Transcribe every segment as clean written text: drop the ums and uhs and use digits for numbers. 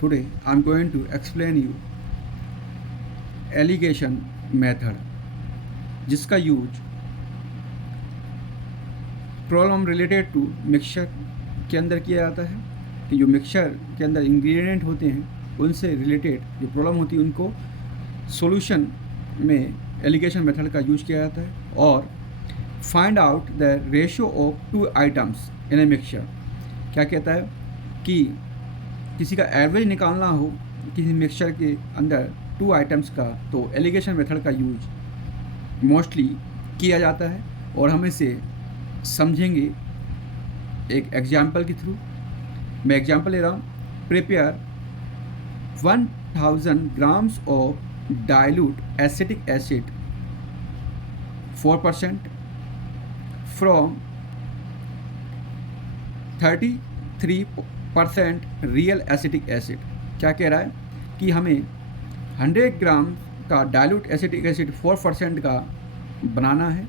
Today I'm going to explain you alligation method, जिसका use problem related to mixture के अंदर किया जाता है कि जो मिक्सचर के अंदर इंग्रेडिएंट होते हैं उनसे रिलेटेड जो प्रॉब्लम होती है उनको सॉल्यूशन में एलिगेशन मेथड का यूज किया जाता है। और find out the ratio of two items in a mixture. क्या कहता है कि किसी का एवरेज निकालना हो किसी मिक्सचर के अंदर टू आइटम्स का, तो एलिगेशन मेथड का यूज मोस्टली किया जाता है। और हम इसे समझेंगे एक एग्जाम्पल के थ्रू। मैं एग्जाम्पल ले रहा हूँ। Prepare 1000 grams of dilute acetic acid 4% from 33% real acetic acid. क्या कह रहा है कि हमें 100 ग्राम का डाइल्यूट एसिटिक एसिड 4% का बनाना है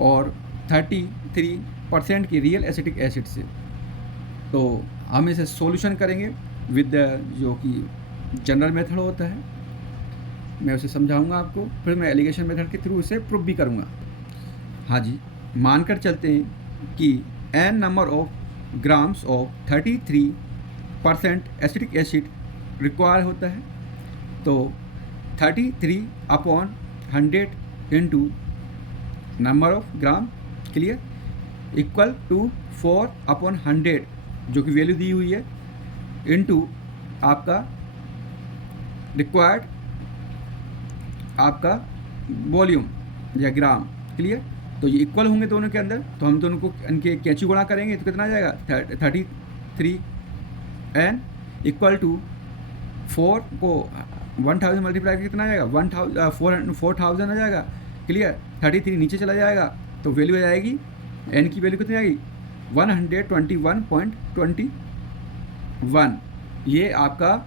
और 33% की रियल एसिटिक एसिड से। तो हम इसे सॉल्यूशन करेंगे विद जो कि जनरल मेथड होता है। मैं उसे समझाऊंगा आपको, फिर मैं एलिगेशन मेथड के थ्रू इसे प्रूव भी करूंगा। हाँ जी, मानकर चलते हैं कि n number of grams of 33% acetic acid required होता है। तो 33/100 into number of gram, clear, equal to 4/100 जो कि वैल्यू दी हुई है, इंटू आपका रिक्वायर्ड आपका वॉल्यूम या ग्राम, क्लियर। तो ये इक्वल होंगे दोनों के अंदर, तो हम दोनों को इनके कैंची गुणा करेंगे तो कितना आ जाएगा 33n इक्वल टू 4 को 1000 मल्टीप्लाई कितना आ जाएगा 4000 आ जाएगा, क्लियर। 33 नीचे चला जाएगा तो वैल्यू आ जाएगी, n की वैल्यू कितनी आएगी 121.21। ये आपका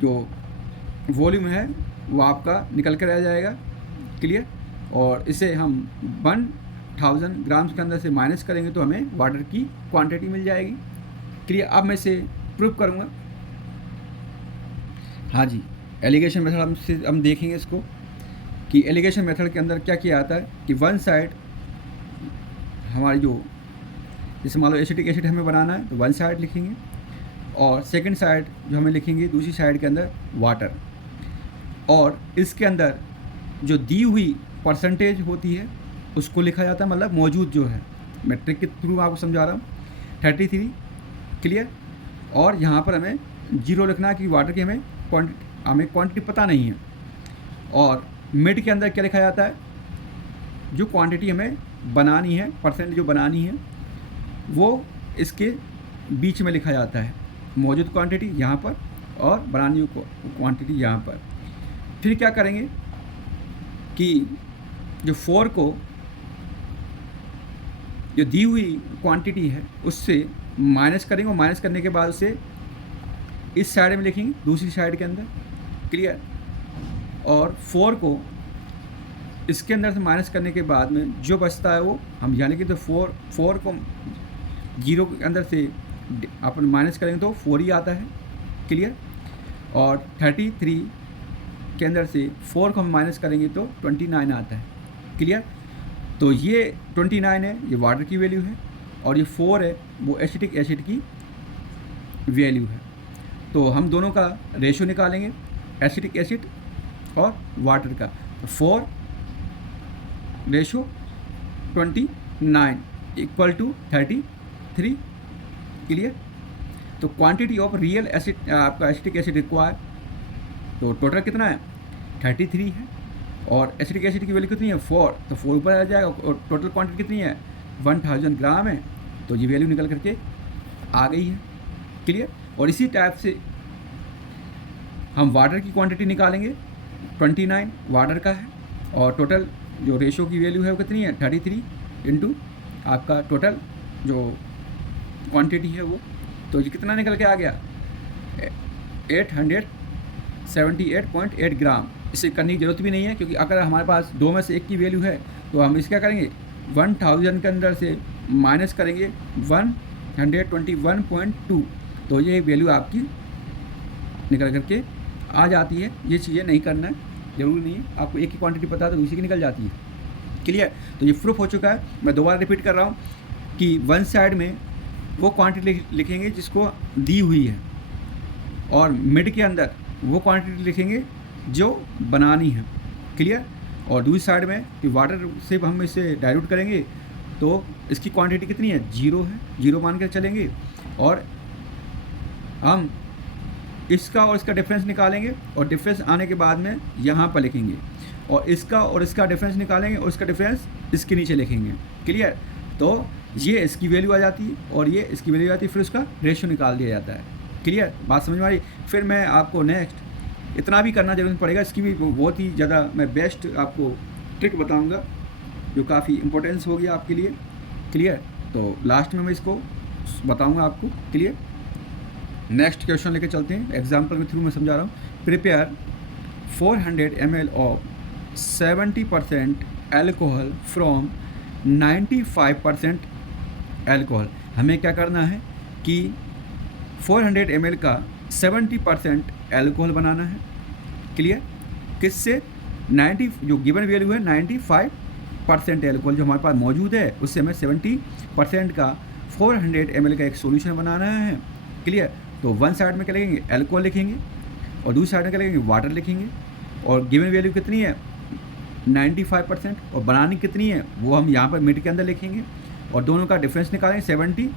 जो वॉल्यूम है वो आपका निकल कर आ जाएगा, क्लियर। और इसे हम 1000 ग्राम्स के अंदर से माइनस करेंगे तो हमें वाटर की क्वांटिटी मिल जाएगी, क्लियर। अब मैं इसे प्रूव करूँगा। हाँ जी, एलिगेशन मेथड हम देखेंगे इसको कि एलिगेशन मेथड के अंदर क्या किया जाता है कि वन साइड हमारी जो, जैसे मान लो एसिटिक एसिड हमें बनाना है तो वन साइड लिखेंगे और सेकंड साइड जो हमें लिखेंगे दूसरी साइड के अंदर वाटर। और इसके अंदर जो दी हुई परसेंटेज होती है उसको लिखा जाता है, मतलब मौजूद जो है। मैं ट्रिक के थ्रू आपको समझा रहा हूँ। 33, क्लियर। और यहाँ पर हमें 0 लिखना है कि वाटर की हमें क्वांटिटी पता नहीं है। और मिड के अंदर क्या लिखा जाता है, जो क्वांटिटी हमें बनानी है, परसेंट जो बनानी है वो इसके बीच में लिखा जाता है। मौजूद क्वांटिटी यहाँ पर और बनानी हुई क्वांटिटी यहाँ पर। फिर क्या करेंगे कि जो 4 को जो दी हुई क्वांटिटी है उससे माइनस करेंगे और माइनस करने के बाद उसे इस साइड में लिखेंगे दूसरी साइड के अंदर, क्लियर। और 4 को इसके अंदर से माइनस करने के बाद में जो बचता है वो हम यहाँ लिखेंगे। तो 4 को 0 के अंदर से अपन माइनस करेंगे तो 4 ही आता है, क्लियर। और 33 के अंदर से 4 को हम माइनस करेंगे तो 29 आता है, क्लियर। तो ये 29 है, ये वाटर की वैल्यू है, और ये 4 है वो एसिटिक एसिड की वैल्यू है। तो हम दोनों का रेशो निकालेंगे एसिटिक एसिड और वाटर का। तो 4 रेशो 29 इक्वल टू 33, क्लियर। तो क्वांटिटी ऑफ रियल एसिड आपका एसिटिक एसिड रिक्वायर, तो टोटल कितना है 33 है और एसिटिक एसिड की वैल्यू कितनी है 4, तो 4 ऊपर आ जाएगा। और टोटल क्वांटिटी कितनी है 1000 ग्राम है, तो ये वैल्यू निकल करके आ गई है, क्लियर। और इसी टाइप से हम वाटर की क्वांटिटी निकालेंगे। 29 वाटर का है और टोटल जो रेशो की वैल्यू है वो कितनी है 33 इंटू आपका टोटल जो क्वांटिटी है वो, तो ये कितना निकल के आ गया 878.8 ग्राम। इसे करने की ज़रूरत भी नहीं है, क्योंकि अगर हमारे पास दो में से एक की वैल्यू है तो हम इसे क्या करेंगे 1000 के अंदर से माइनस करेंगे 121.2, तो ये वैल्यू आपकी निकल करके आ जाती है। ये चीज़ें नहीं करना है, ज़रूरी नहीं है, आपको एक ही क्वांटिटी पता है तो दूसरी की निकल जाती है। क्लियर? तो ये प्रूफ हो चुका है। मैं दोबारा रिपीट कर रहा हूँ कि वन साइड में वो क्वांटिटी लिखेंगे जिसको दी हुई है, और मिड के अंदर वो क्वांटिटी लिखेंगे जो बनानी है। क्लियर? और दूसरी साइड में कि वाटर से हम इसे डाइल्यूट करेंगे तो इसकी क्वांटिटी कितनी है, 0 है, 0 मान कर चलेंगे, और हम इसका और इसका डिफरेंस निकालेंगे, और डिफरेंस आने के बाद में यहाँ पर लिखेंगे, और इसका और इसका डिफरेंस निकालेंगे, और इसका डिफरेंस इसके नीचे लिखेंगे। क्लियर? तो ये इसकी वैल्यू आ जाती है और ये इसकी वैल्यू आ जाती है, फिर उसका रेशियो निकाल दिया जाता है। क्लियर? बात समझ में आ रही? फिर मैं आपको नेक्स्ट इतना भी करना जरूर पड़ेगा, इसकी भी बहुत ही ज़्यादा मैं बेस्ट आपको ट्रिक बताऊँगा जो काफ़ी इंपॉर्टेंस होगी आपके लिए। क्लियर? तो लास्ट में मैं इसको बताऊँगा आपको। क्लियर? नेक्स्ट क्वेश्चन लेके चलते हैं, एग्जाम्पल के थ्रू मैं समझा रहा हूँ। Prepare 400 ml of 70% alcohol from 95% alcohol. हमें क्या करना है कि 400 ml का 70% एल्कोहल बनाना है। क्लियर? किससे? 90 जो गिवन वैल्यू है 95% एल्कोहल जो हमारे पास मौजूद है, उससे हमें 70% का 400 ml का एक सॉल्यूशन बनाना है। क्लियर? तो वन साइड में क्या लिखेंगे, एल्कोहल लिखेंगे, और दूसरी साइड में क्या लिखेंगे, वाटर लिखेंगे, और गिवन वैल्यू कितनी है 95%, और बनानी कितनी है वो हम यहाँ पर मिड के अंदर लिखेंगे, और दोनों का डिफरेंस निकालेंगे। 70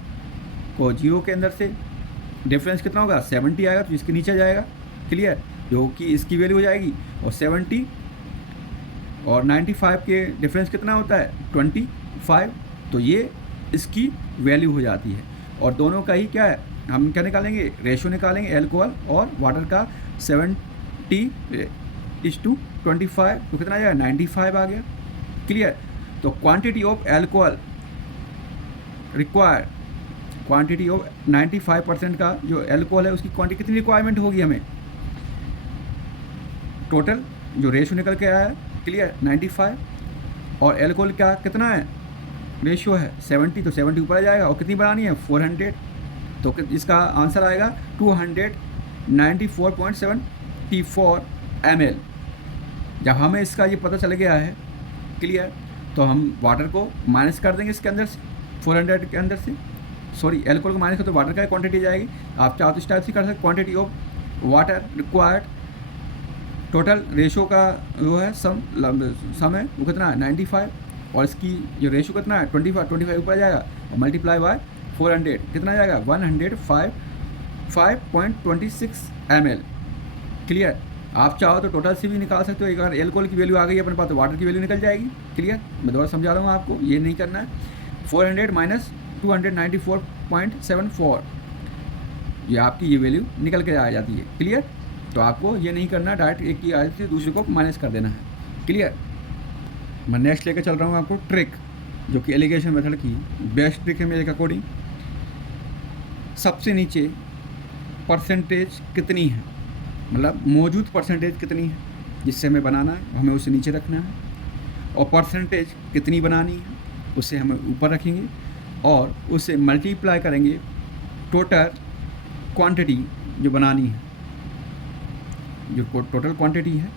को 0 के अंदर से डिफरेंस कितना होगा, 70 आएगा तो इसके नीचे जाएगा। क्लियर? जो कि इसकी वैल्यू हो जाएगी, और 70 और 95 के डिफरेंस कितना होता है, 25, तो ये इसकी वैल्यू हो जाती है। और दोनों का ही क्या है, हम क्या निकालेंगे, रेशो निकालेंगे एल्कोहल और वाटर का। 70:25 तो कितना आ जाएगा, 95 आ गया। क्लियर? तो quantity of alcohol required, quantity of 95% का जो एल्कोहल है उसकी क्वांटिटी कितनी रिक्वायरमेंट होगी हमें, टोटल जो रेशो निकल के आया है। क्लियर? 95, और एल्कोहल क्या कितना है, रेशियो है 70, तो 70 ऊपर आ जाएगा, और कितनी बनानी है 400, तो इसका आंसर आएगा 294.74 ml। जब हमें इसका ये पता चल गया है, क्लियर, तो हम वाटर को माइनस कर देंगे इसके अंदर से, 400 के अंदर से, सॉरी एल्कोहल को माइनस कर तो वाटर का क्वांटिटी जाएगी। आप चाहो तो इस टाइप से कर सकते, quantity of water required, total ratio का जो है सम है वो कितना है 95, और इसकी जो रेशो कितना है 25 ऊपर जाएगा, और मल्टीप्लाई बाय 400 कितना जाएगा 105.26 ml। क्लियर? आप चाहो तो टोटल से भी निकाल सकते हो, एक बार एल्कोहल की वैल्यू आ गई अपने पास तो वाटर की वैल्यू निकल जाएगी। क्लियर? मैं दोबारा समझा रहा हूँ आपको, ये नहीं करना है। 400 माइनस 294.74, ये आपकी ये वैल्यू निकल के आ जाती है। क्लियर? तो आपको ये नहीं करना, डायरेक्ट एक की आदत से दूसरे को माइनस कर देना है। क्लियर? मैं नेक्स्ट लेकर चल रहा हूँ आपको ट्रिक, जो कि एलिगेशन मेथड की बेस्ट ट्रिक है मेरे अकॉर्डिंग। सबसे नीचे परसेंटेज कितनी है, मतलब मौजूद परसेंटेज कितनी है जिससे हमें बनाना है, हमें उसे नीचे रखना है, और परसेंटेज कितनी बनानी है उसे हमें ऊपर रखेंगे, और उसे मल्टीप्लाई करेंगे टोटल क्वांटिटी जो बनानी है, जो टोटल क्वांटिटी है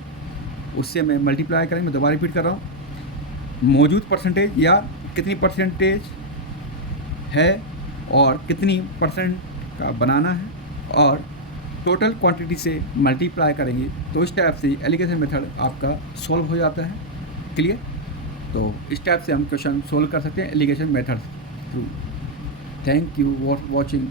उससे हमें मल्टीप्लाई करेंगे। मैं दोबारा रिपीट कर रहा हूँ, मौजूद परसेंटेज या कितनी परसेंटेज है और कितनी परसेंट का बनाना है, और टोटल क्वांटिटी से मल्टीप्लाई करेंगे, तो इस टाइप से एलिगेशन मेथड आपका सॉल्व हो जाता है। क्लियर? तो इस टाइप से हम क्वेश्चन सोल्व कर सकते हैं alligation method through. Thank you for watching.